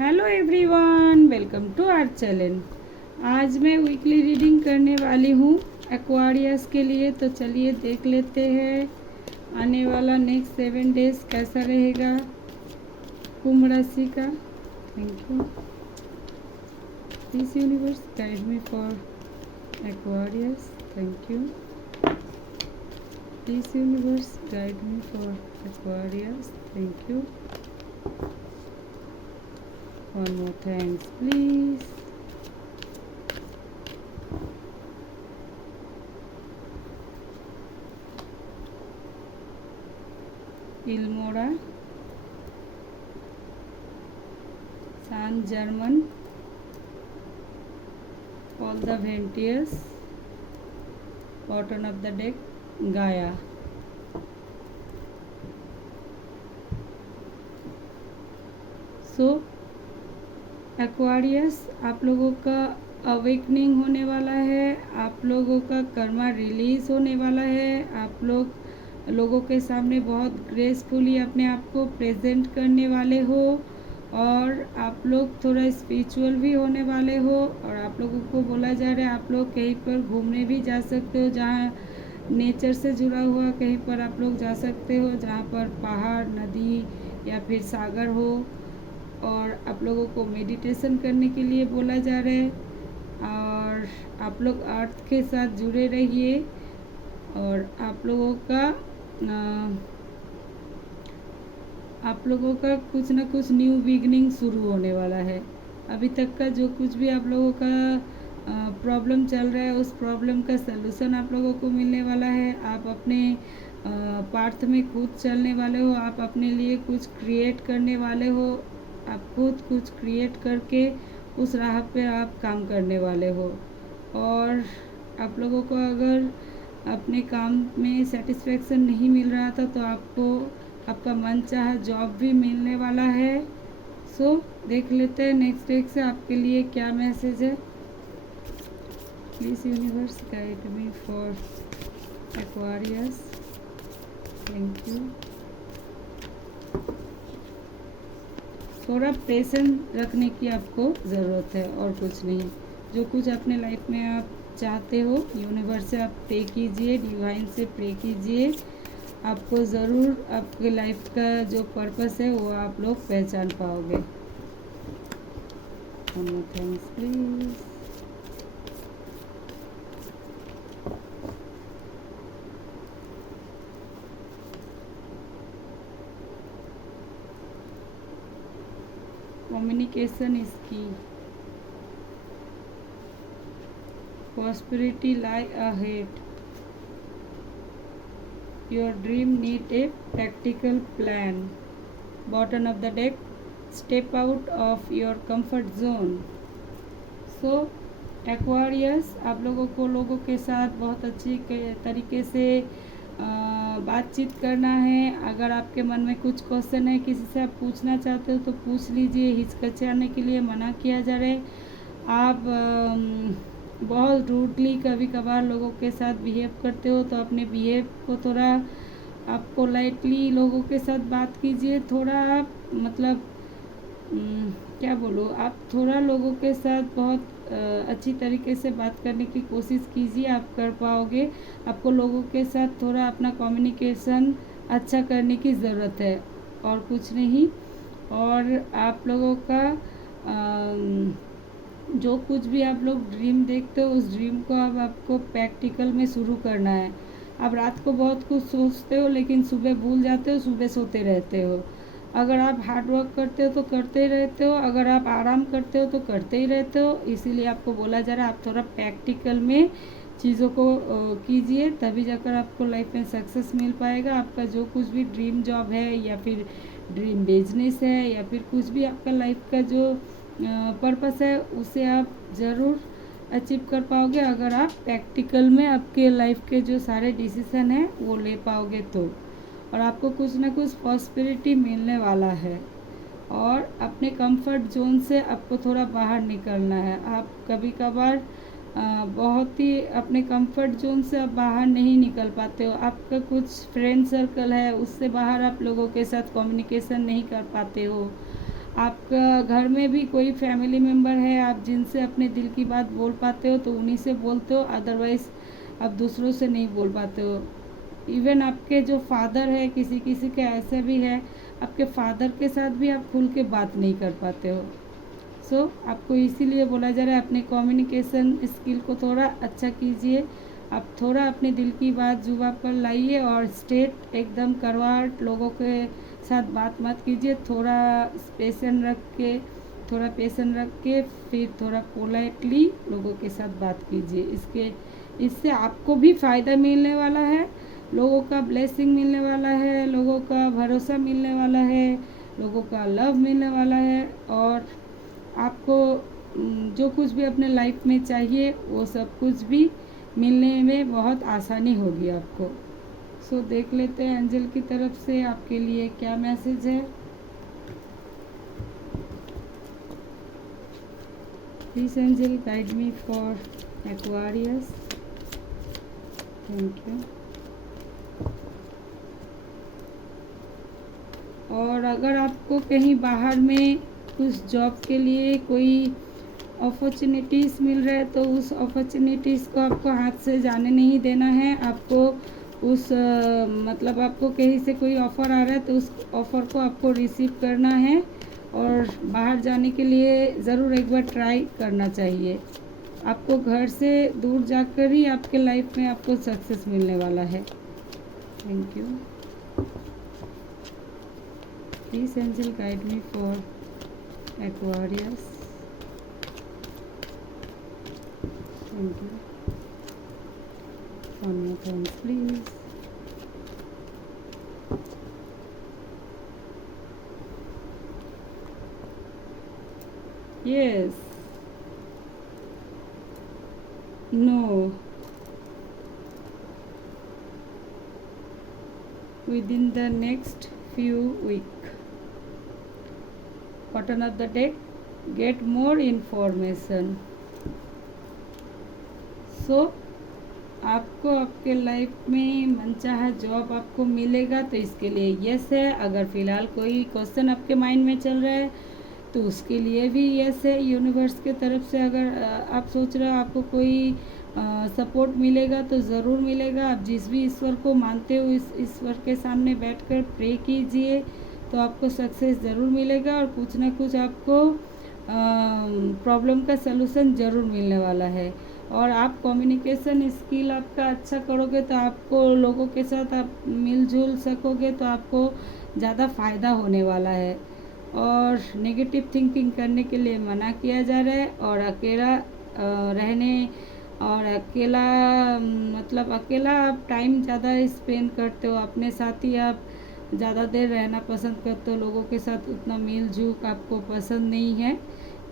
Hello everyone, welcome to our channel. आज मैं weekly reading करने वाली हूँ एक्वारियस के लिए। तो चलिए देख लेते हैं आने वाला नेक्स्ट 7 डेज कैसा रहेगा कुंभ राशि का। Thank you. This universe guide me for Aquarius. Thank you. This universe guide me for Aquarius. Thank you. One more thanks, please. Ilmora, San German, all the Ventiers, bottom of the deck, Gaia. So Aquarius, आप लोगों का awakening होने वाला है, आप लोगों का Karma release होने वाला है। आप लोगों के सामने बहुत ग्रेसफुली अपने आप को प्रेजेंट करने वाले हो और आप लोग थोड़ा स्पिरिचुअल भी होने वाले हो। और आप लोगों को बोला जा रहा है आप लोग कहीं पर घूमने भी जा सकते हो, जहाँ नेचर से जुड़ा हुआ कहीं पर आप लोग जा सकते हो, जहाँ पर पहाड़, नदी या फिर सागर हो। और आप लोगों को मेडिटेशन करने के लिए बोला जा रहा है और आप लोग अर्थ के साथ जुड़े रहिए। और आप लोगों का कुछ ना कुछ न्यू बिगनिंग शुरू होने वाला है। अभी तक का जो कुछ भी आप लोगों का प्रॉब्लम चल रहा है, उस प्रॉब्लम का सलूशन आप लोगों को मिलने वाला है। आप अपने पाथ में खुद चलने वाले हो, आप अपने लिए कुछ क्रिएट करने वाले हो। आप खुद कुछ क्रिएट करके उस राह पे आप काम करने वाले हो। और आप लोगों को अगर अपने काम में सेटिस्फेक्शन नहीं मिल रहा था तो आपको आपका मन चाहा जॉब भी मिलने वाला है। सो देख लेते हैं नेक्स्ट वीक से आपके लिए क्या मैसेज है। Please universe guide me for Aquarius. Thank you. थोड़ा पेशेंस रखने की आपको ज़रूरत है और कुछ नहीं। जो कुछ अपने लाइफ में आप चाहते हो, यूनिवर्स से आप प्रे कीजिए, डिवाइन से प्रे कीजिए। आपको ज़रूर आपके लाइफ का जो पर्पस है वो आप लोग पहचान पाओगे। Thanks please. Communication is key. Prosperity lie ahead. Your dream need a practical plan. Bottom of the deck, step out of your comfort zone. So Aquarius, आप लोगों के साथ बहुत अच्छी तरीके से बातचीत करना है। अगर आपके मन में कुछ क्वेश्चन है, किसी से आप पूछना चाहते हो तो पूछ लीजिए। हिचकिचाने के लिए मना किया जा रहा है। आप बहुत रूडली कभी कभार लोगों के साथ बिहेव करते हो, तो अपने बिहेव को थोड़ा आप पोलाइटली लोगों के साथ बात कीजिए। थोड़ा आप मतलब क्या बोलो, आप थोड़ा लोगों के साथ बहुत अच्छी तरीके से बात करने की कोशिश कीजिए, आप कर पाओगे। आपको लोगों के साथ थोड़ा अपना कम्युनिकेशन अच्छा करने की ज़रूरत है और कुछ नहीं। और आप लोगों का जो कुछ भी आप लोग ड्रीम देखते हो, उस ड्रीम को अब आपको प्रैक्टिकल में शुरू करना है। आप रात को बहुत कुछ सोचते हो लेकिन सुबह भूल जाते हो, सुबह सोते रहते हो। अगर आप हार्ड वर्क करते हो तो करते ही रहते हो, अगर आप आराम करते हो तो करते ही रहते हो। इसीलिए आपको बोला जा रहा है आप थोड़ा प्रैक्टिकल में चीज़ों को कीजिए, तभी जाकर आपको लाइफ में सक्सेस मिल पाएगा। आपका जो कुछ भी ड्रीम जॉब है या फिर ड्रीम बिजनेस है या फिर कुछ भी आपका लाइफ का जो पर्पस है, उसे आप ज़रूर अचीव कर पाओगे अगर आप प्रैक्टिकल में आपके लाइफ के जो सारे डिसीज़न हैं वो ले पाओगे तो। और आपको कुछ ना कुछ प्रॉस्पेरिटी मिलने वाला है। और अपने कंफर्ट जोन से आपको थोड़ा बाहर निकलना है। आप कभी कभार बहुत ही अपने कंफर्ट जोन से आप बाहर नहीं निकल पाते हो। आपका कुछ फ्रेंड सर्कल है, उससे बाहर आप लोगों के साथ कम्युनिकेशन नहीं कर पाते हो। आपका घर में भी कोई फैमिली मेम्बर है आप जिनसे अपने दिल की बात बोल पाते हो तो उन्हीं से बोलते हो, अदरवाइज़ आप दूसरों से नहीं बोल पाते हो। इवन आपके जो फादर है, किसी किसी के ऐसे भी है, आपके फादर के साथ भी आप खुल के बात नहीं कर पाते हो। आपको इसीलिए बोला जा रहा है अपने कम्युनिकेशन स्किल को थोड़ा अच्छा कीजिए। आप थोड़ा अपने दिल की बात जुबान पर लाइए और स्ट्रेट एकदम करवाट लोगों के साथ बात मत कीजिए। थोड़ा पेशेंस रख के फिर थोड़ा पोलाइटली लोगों के साथ बात कीजिए। इससे आपको भी फ़ायदा मिलने वाला है, लोगों का ब्लेसिंग मिलने वाला है, लोगों का भरोसा मिलने वाला है, लोगों का लव मिलने वाला है, और आपको जो कुछ भी अपने लाइफ में चाहिए वो सब कुछ भी मिलने में बहुत आसानी होगी आपको। देख लेते हैं एंजल की तरफ से आपके लिए क्या मैसेज है। Please angel guide me for Aquarius. Thank you. और अगर आपको कहीं बाहर में कुछ जॉब के लिए कोई अपॉर्चुनिटीज़ मिल रहा है तो उस अपॉर्चुनिटीज़ को आपको हाथ से जाने नहीं देना है। आपको मतलब आपको कहीं से कोई ऑफ़र आ रहा है तो उस ऑफ़र को आपको रिसीव करना है और बाहर जाने के लिए ज़रूर एक बार ट्राई करना चाहिए। आपको घर से दूर जाकर ही आपके लाइफ में आपको सक्सेस मिलने वाला है। Thank you. Please angel guide me for Aquarius. Thank you. One more time, please. Yes. No. Within the next few weeks. Bottom of the deck. Get more information. आपको आपके लाइफ में मनचाहा job आपको मिलेगा तो इसके लिए यस है। अगर फ़िलहाल कोई क्वेश्चन आपके माइंड में चल रहा है तो उसके लिए भी यस है यूनिवर्स के तरफ से। अगर आप सोच रहे हो आपको कोई सपोर्ट मिलेगा तो ज़रूर मिलेगा। आप जिस भी ईश्वर को मानते हो इस ईश्वर के सामने बैठकर प्रे कीजिए तो आपको सक्सेस ज़रूर मिलेगा और कुछ ना कुछ आपको प्रॉब्लम का सलूशन ज़रूर मिलने वाला है। और आप कम्युनिकेशन स्किल आपका अच्छा करोगे तो आपको लोगों के साथ आप मिलजुल सकोगे तो आपको ज़्यादा फ़ायदा होने वाला है। और नेगेटिव थिंकिंग करने के लिए मना किया जा रहा है। और अकेला रहने और अकेला मतलब अकेला आप टाइम ज़्यादा स्पेंड करते हो, अपने साथ ही आप ज़्यादा देर रहना पसंद करते हो, लोगों के साथ उतना मिल जुल आपको पसंद नहीं है।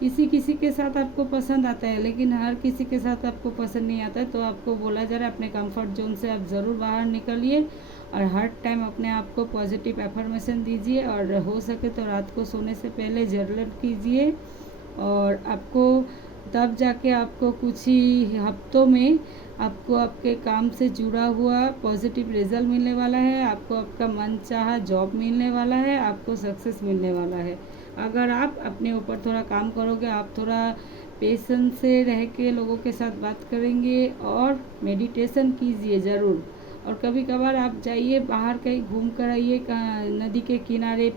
किसी किसी के साथ आपको पसंद आता है लेकिन हर किसी के साथ आपको पसंद नहीं आता है। तो आपको बोला जा रहा है अपने कंफर्ट जोन से आप ज़रूर बाहर निकलिए और हर टाइम अपने आप को पॉजिटिव एफर्मेशन दीजिए और हो सके तो रात को सोने से पहले जर्नल कीजिए और आपको तब जाके आपको कुछ ही हफ्तों में आपको आपके काम से जुड़ा हुआ पॉजिटिव रिजल्ट मिलने वाला है। आपको आपका मनचाहा जॉब मिलने वाला है, आपको सक्सेस मिलने वाला है। अगर आप अपने ऊपर थोड़ा काम करोगे, आप थोड़ा पेशेंस से रह के लोगों के साथ बात करेंगे और मेडिटेशन कीजिए ज़रूर। और कभी कभार आप जाइए बाहर कहीं घूम कर आइए, नदी के किनारे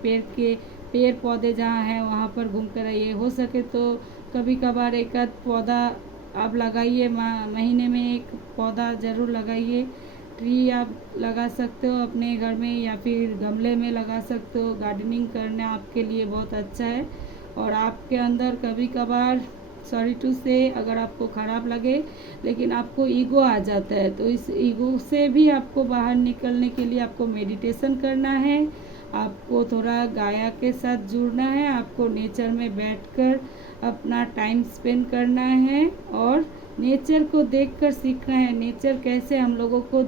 पेड़ पौधे जहाँ हैं वहाँ पर घूम कर आइए। हो सके तो कभी कभार एक आध पौधा आप लगाइए, महीने में एक पौधा ज़रूर लगाइए। ट्री आप लगा सकते हो अपने घर में या फिर गमले में लगा सकते हो। गार्डनिंग करना आपके लिए बहुत अच्छा है। और आपके अंदर कभी कभार सॉरी टू से अगर आपको ख़राब लगे लेकिन आपको ईगो आ जाता है तो इस ईगो से भी आपको बाहर निकलने के लिए आपको मेडिटेशन करना है, आपको थोड़ा गाया के साथ जुड़ना है, आपको नेचर में बैठकर अपना टाइम स्पेंड करना है और नेचर को देखकर सीखना है। नेचर कैसे हम लोगों को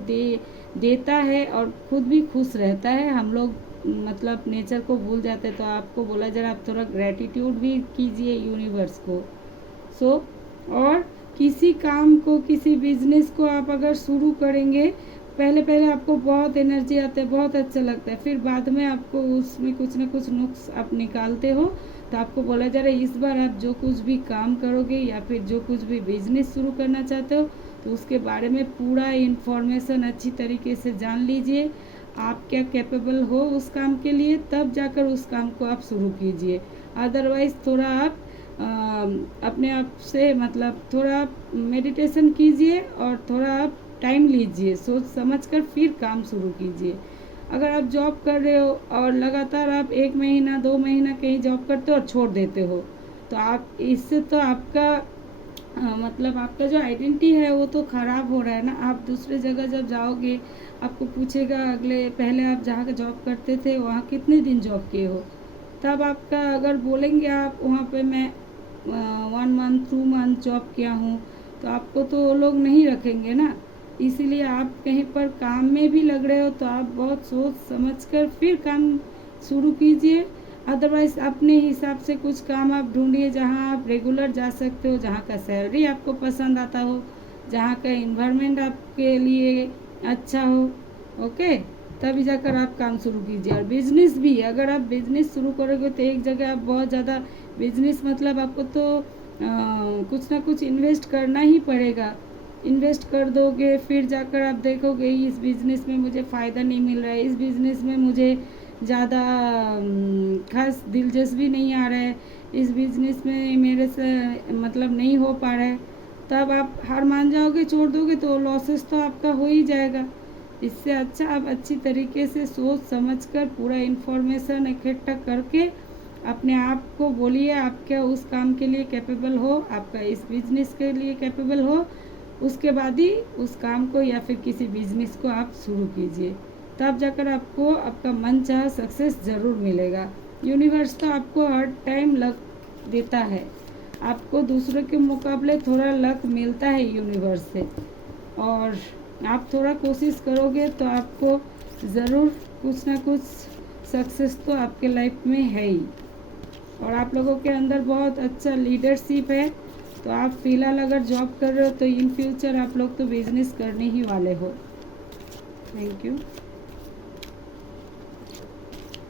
देता है और खुद भी खुश रहता है। हम लोग मतलब नेचर को भूल जाते हैं। तो आपको बोला जा रहा है आप थोड़ा ग्रेटिट्यूड भी कीजिए यूनिवर्स को। और किसी काम को, किसी बिजनेस को आप अगर शुरू करेंगे, पहले आपको बहुत एनर्जी आता है, बहुत अच्छा लगता है, फिर बाद में आपको उसमें कुछ ना कुछ नुक्स आप निकालते हो तो आपको बोला जा रहा है इस बार आप जो कुछ भी काम करोगे या फिर जो कुछ भी बिजनेस शुरू करना चाहते हो तो उसके बारे में पूरा इन्फॉर्मेशन अच्छी तरीके से जान लीजिए। आप क्या कैपेबल हो उस काम के लिए, तब जाकर उस काम को आप शुरू कीजिए। अदरवाइज़ थोड़ा आप अपने आप से मतलब थोड़ा आप मेडिटेशन कीजिए और थोड़ा आप टाइम लीजिए, सोच समझ कर फिर काम शुरू कीजिए। अगर आप जॉब कर रहे हो और लगातार आप 1 महीना 2 महीना कहीं जॉब करते हो और छोड़ देते हो तो आप इससे तो आपका मतलब आपका जो आइडेंटिटी है वो तो ख़राब हो रहा है ना। आप दूसरे जगह जब जाओगे आपको पूछेगा अगले पहले आप जहाँ जॉब करते थे वहाँ कितने दिन जॉब किए हो, तब आपका अगर बोलेंगे आप वहाँ पे मैं 1 मंथ 2 मंथ जॉब किया हूँ तो आपको तो वो लोग नहीं रखेंगे ना। इसीलिए आप कहीं पर काम में भी लग रहे हो तो आप बहुत सोच समझ कर फिर काम शुरू कीजिए। अदरवाइज़ अपने हिसाब से कुछ काम आप ढूंढिए जहाँ आप रेगुलर जा सकते हो, जहाँ का सैलरी आपको पसंद आता हो, जहाँ का इन्वायरमेंट आपके लिए अच्छा हो। ओके, तभी जाकर आप काम शुरू कीजिए। और बिजनेस भी अगर आप बिजनेस शुरू करोगे तो एक जगह आप बहुत ज़्यादा बिजनेस मतलब आपको तो कुछ ना कुछ इन्वेस्ट करना ही पड़ेगा। इन्वेस्ट कर दोगे फिर जाकर आप देखोगे इस बिज़नेस में मुझे फ़ायदा नहीं मिल रहा है, इस बिज़नेस में मुझे ज़्यादा खास दिलचस्पी नहीं आ रहा है, इस बिज़नेस में मेरे से मतलब नहीं हो पा रहा है, तब आप हार मान जाओगे, छोड़ दोगे तो लॉसेस तो आपका हो ही जाएगा। इससे अच्छा आप अच्छी तरीके से सोच समझ कर पूरा इन्फॉर्मेशन इकट्ठा करके अपने आप को बोलिए आप क्या उस काम के लिए कैपेबल हो, आपका इस बिजनेस के लिए कैपेबल हो, उसके बाद ही उस काम को या फिर किसी बिजनेस को आप शुरू कीजिए। तब जाकर आपको आपका मन चाहा सक्सेस ज़रूर मिलेगा। यूनिवर्स तो आपको हर टाइम लक देता है, आपको दूसरों के मुकाबले थोड़ा लक मिलता है यूनिवर्स से, और आप थोड़ा कोशिश करोगे तो आपको ज़रूर कुछ ना कुछ सक्सेस तो आपके लाइफ में है ही। और आप लोगों के अंदर बहुत अच्छा लीडरशिप है, तो आप फ़िलहाल अगर जॉब कर रहे हो तो इन फ्यूचर आप लोग तो बिजनेस करने ही वाले हो। Thank you.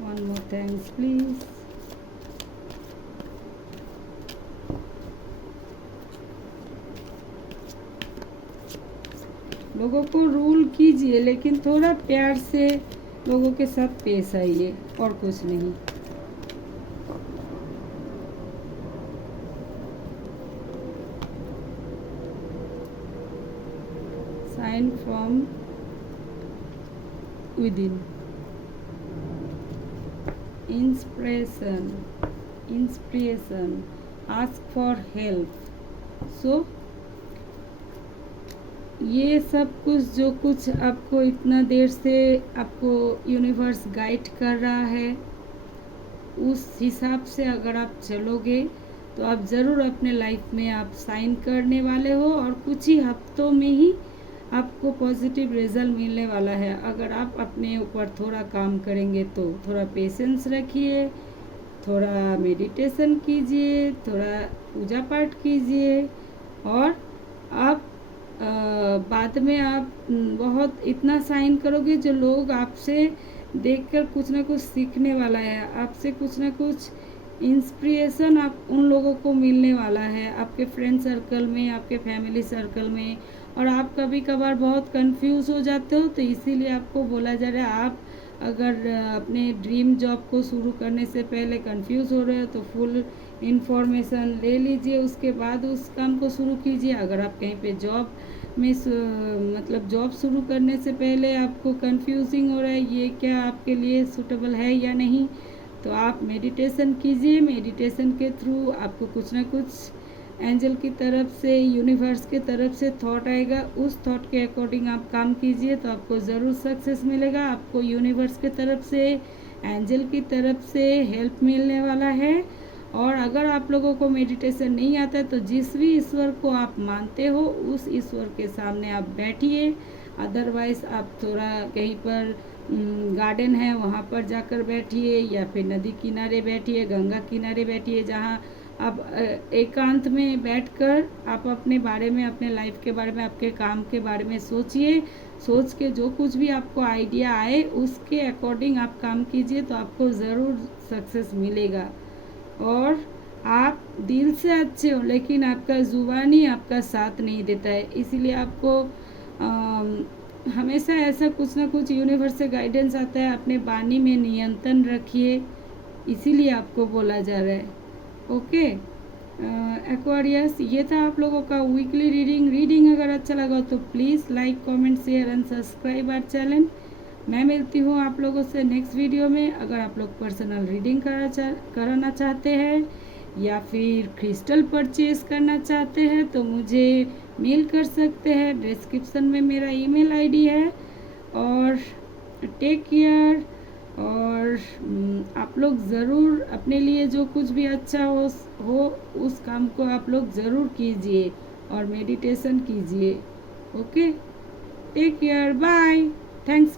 One more thanks please. लोगों को रूल कीजिए लेकिन थोड़ा प्यार से लोगों के साथ पेश आइए, और कुछ नहीं। Sign from within. Inspiration ask for help. So ये सब कुछ जो कुछ आपको इतना देर से आपको यूनिवर्स गाइड कर रहा है उस हिसाब से अगर आप चलोगे तो आप ज़रूर अपने लाइफ में आप साइन करने वाले हो, और कुछ ही हफ्तों में ही आपको पॉजिटिव रिजल्ट मिलने वाला है। अगर आप अपने ऊपर थोड़ा काम करेंगे तो थोड़ा पेशेंस रखिए, थोड़ा मेडिटेशन कीजिए, थोड़ा पूजा पाठ कीजिए, और आप बाद में आप बहुत इतना साइन करोगे जो लोग आपसे देखकर कुछ ना कुछ सीखने वाला है, आपसे कुछ ना कुछ इंस्पिरेशन आप उन लोगों को मिलने वाला है आपके फ्रेंड सर्कल में, आपके फैमिली सर्कल में। और आप कभी कभार बहुत कंफ्यूज हो जाते हो, तो इसीलिए आपको बोला जा रहा है आप अगर अपने ड्रीम जॉब को शुरू करने से पहले कंफ्यूज हो रहे हो तो फुल इंफॉर्मेशन ले लीजिए, उसके बाद उस काम को शुरू कीजिए। अगर आप कहीं पे जॉब में मतलब जॉब शुरू करने से पहले आपको कंफ्यूजिंग हो रहा है ये क्या आपके लिए सूटेबल है या नहीं, तो आप मेडिटेशन कीजिए। मेडिटेशन के थ्रू आपको कुछ ना कुछ एंजल की तरफ से, यूनिवर्स की तरफ से थॉट आएगा, उस थॉट के अकॉर्डिंग आप काम कीजिए तो आपको ज़रूर सक्सेस मिलेगा। आपको यूनिवर्स की तरफ से, एंजल की तरफ से हेल्प मिलने वाला है। और अगर आप लोगों को मेडिटेशन नहीं आता है तो जिस भी ईश्वर को आप मानते हो उस ईश्वर के सामने आप बैठिए। अदरवाइज़ आप थोड़ा कहीं पर गार्डन है वहाँ पर जाकर बैठिए, या फिर नदी किनारे बैठिए, गंगा किनारे बैठिए, जहाँ आप एकांत में बैठकर आप अपने बारे में, अपने लाइफ के बारे में, आपके काम के बारे में सोचिए। सोच के जो कुछ भी आपको आइडिया आए उसके अकॉर्डिंग आप काम कीजिए तो आपको ज़रूर सक्सेस मिलेगा। और आप दिल से अच्छे हो, लेकिन आपका ज़ुबानी आपका साथ नहीं देता है। इसीलिए आपको हमेशा ऐसा कुछ ना कुछ यूनिवर्स से गाइडेंस आता है, अपने वाणी में नियंत्रण रखिए, इसीलिए आपको बोला जा रहा है। ओके एक्वारियस, ये था आप लोगों का वीकली रीडिंग अगर अच्छा लगा तो please like comment share and subscribe our channel. मैं मिलती हूँ आप लोगों से नेक्स्ट वीडियो में। अगर आप लोग पर्सनल रीडिंग कराना चाहते हैं या फिर क्रिस्टल परचेज करना चाहते हैं तो मुझे मेल कर सकते हैं, डिस्क्रिप्शन में मेरा ईमेल आईडी है। और टेक केयर। और आप लोग ज़रूर अपने लिए जो कुछ भी अच्छा हो उस काम को आप लोग ज़रूर कीजिए और मेडिटेशन कीजिए। Okay, take care, bye, thanks.